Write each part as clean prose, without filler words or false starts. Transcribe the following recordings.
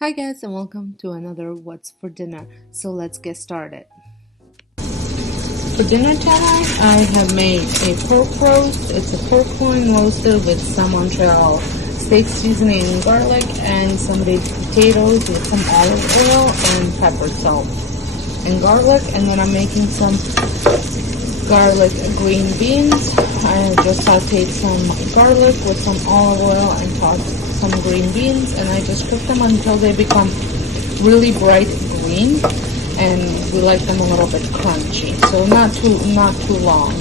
Hi guys and welcome to another What's for Dinner. So let's get started. For dinner tonight I have made a pork roast. It's a pork loin roasted with some Montreal steak seasoning and garlic and some baked potatoes with some olive oil and pepper, salt and garlic. And then I'm making some garlic green beans. I just sauteed some garlic with some olive oil and tossed some green beans, and I just cook them until they become really bright green, and we like them a little bit crunchy, so not too long.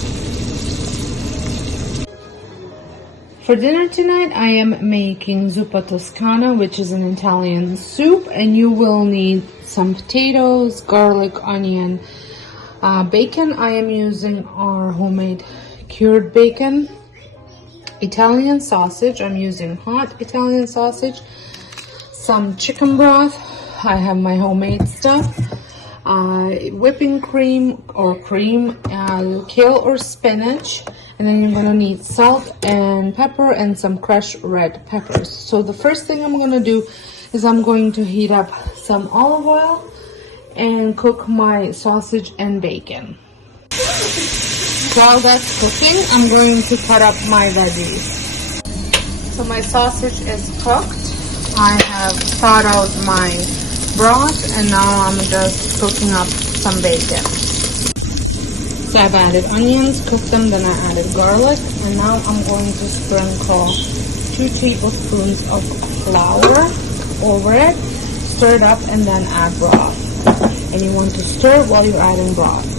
For dinner tonight I am making Zuppa Toscana, which is an Italian soup, and you will need some potatoes, garlic, onion, bacon. I am using our homemade cured bacon. Italian sausage, I'm using hot Italian sausage, some chicken broth, I have my homemade stuff, whipping cream or cream, kale or spinach, and then you're going to need salt and pepper and some crushed red peppers. So the first thing I'm going to do is I'm going to heat up some olive oil and cook my sausage and bacon. While that's cooking, I'm going to cut up my veggies. So my sausage is cooked. I have thawed out my broth, and now I'm just cooking up some bacon. So I've added onions, cooked them, then I added garlic, and now I'm going to sprinkle 2 tablespoons of flour over it, stir it up, and then add broth. And you want to stir while you're adding broth.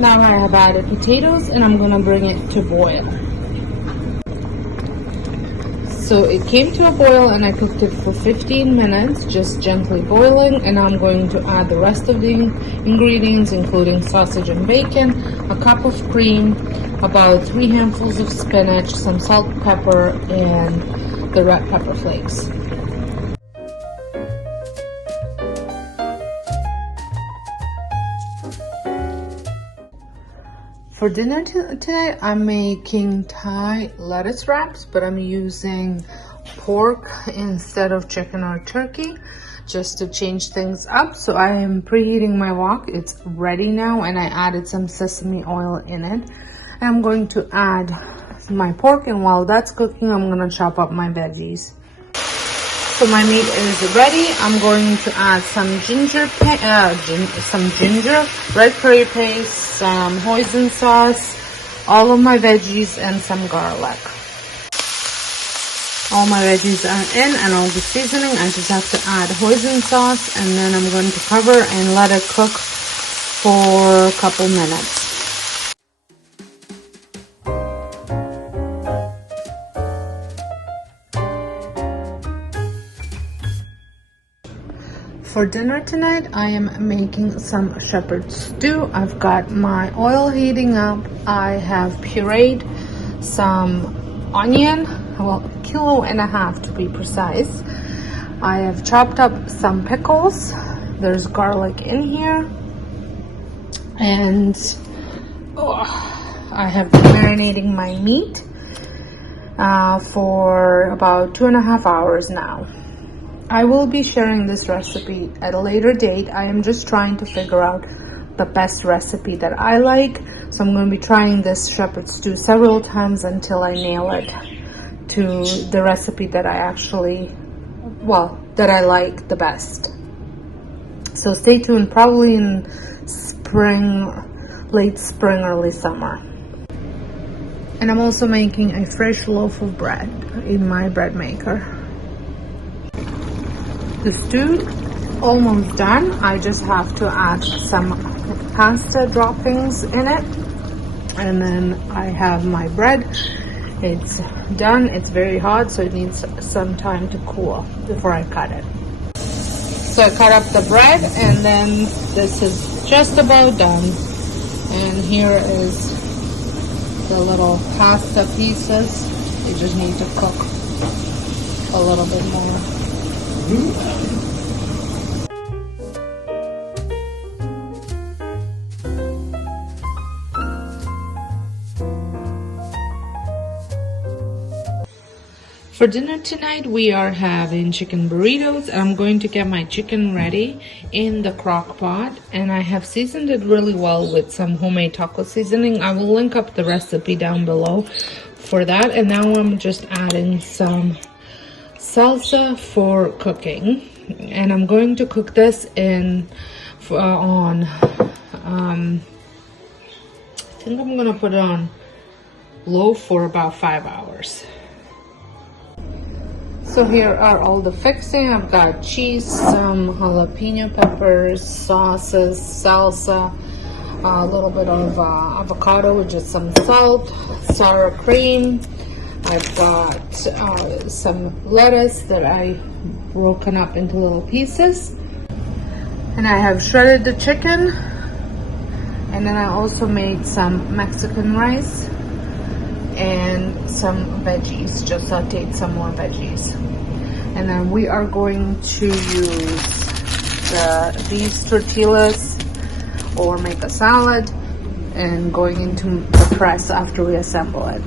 Now I have added potatoes and I'm going to bring it to boil. So it came to a boil and I cooked it for 15 minutes, just gently boiling, and now I'm going to add the rest of the ingredients, including sausage and bacon, a cup of cream, about 3 handfuls of spinach, some salt, pepper, and the red pepper flakes. For dinner tonight, I'm making Thai lettuce wraps, but I'm using pork instead of chicken or turkey, just to change things up. So I am preheating my wok. It's ready now, and I added some sesame oil in it. And I'm going to add my pork, and while that's cooking, I'm going to chop up my veggies. So my meat is ready. I'm going to add some ginger, red curry paste, some hoisin sauce, all of my veggies, and some garlic. All my veggies are in and all the seasoning. I just have to add hoisin sauce, and then I'm going to cover and let it cook for a couple minutes. For dinner tonight, I am making some shepherd's stew. I've got my oil heating up. I have pureed some onion, well, 1.5 kilos to be precise. I have chopped up some pickles. There's garlic in here. And I have been marinating my meat for about 2.5 hours now. I will be sharing this recipe at a later date. I am just trying to figure out the best recipe that I like. So I'm going to be trying this shepherd's stew several times until I nail it to the recipe that that I like the best. So stay tuned, probably in spring, late spring, early summer. And I'm also making a fresh loaf of bread in my bread maker. The stew almost done. I just have to add some pasta droppings in it, and then I have my bread. It's done. It's very hot, so it needs some time to cool before I cut it. So I cut up the bread, and then this is just about done. And here is the little pasta pieces. They just need to cook a little bit more. For dinner tonight, we are having chicken burritos. I'm going to get my chicken ready in the crock pot, and I have seasoned it really well with some homemade taco seasoning. I will link up the recipe down below for that. And now I'm just adding some salsa for cooking, and I'm going to cook this I think I'm gonna put it on low for about 5 hours. So here are all the fixing. I've got cheese, some jalapeno peppers, sauces, salsa, a little bit of avocado with just some salt, sour cream. I've got some lettuce that I broken up into little pieces. And I have shredded the chicken. And then I also made some Mexican rice and some veggies, just sauteed some more veggies. And then we are going to use these tortillas or make a salad and going into the press after we assemble it.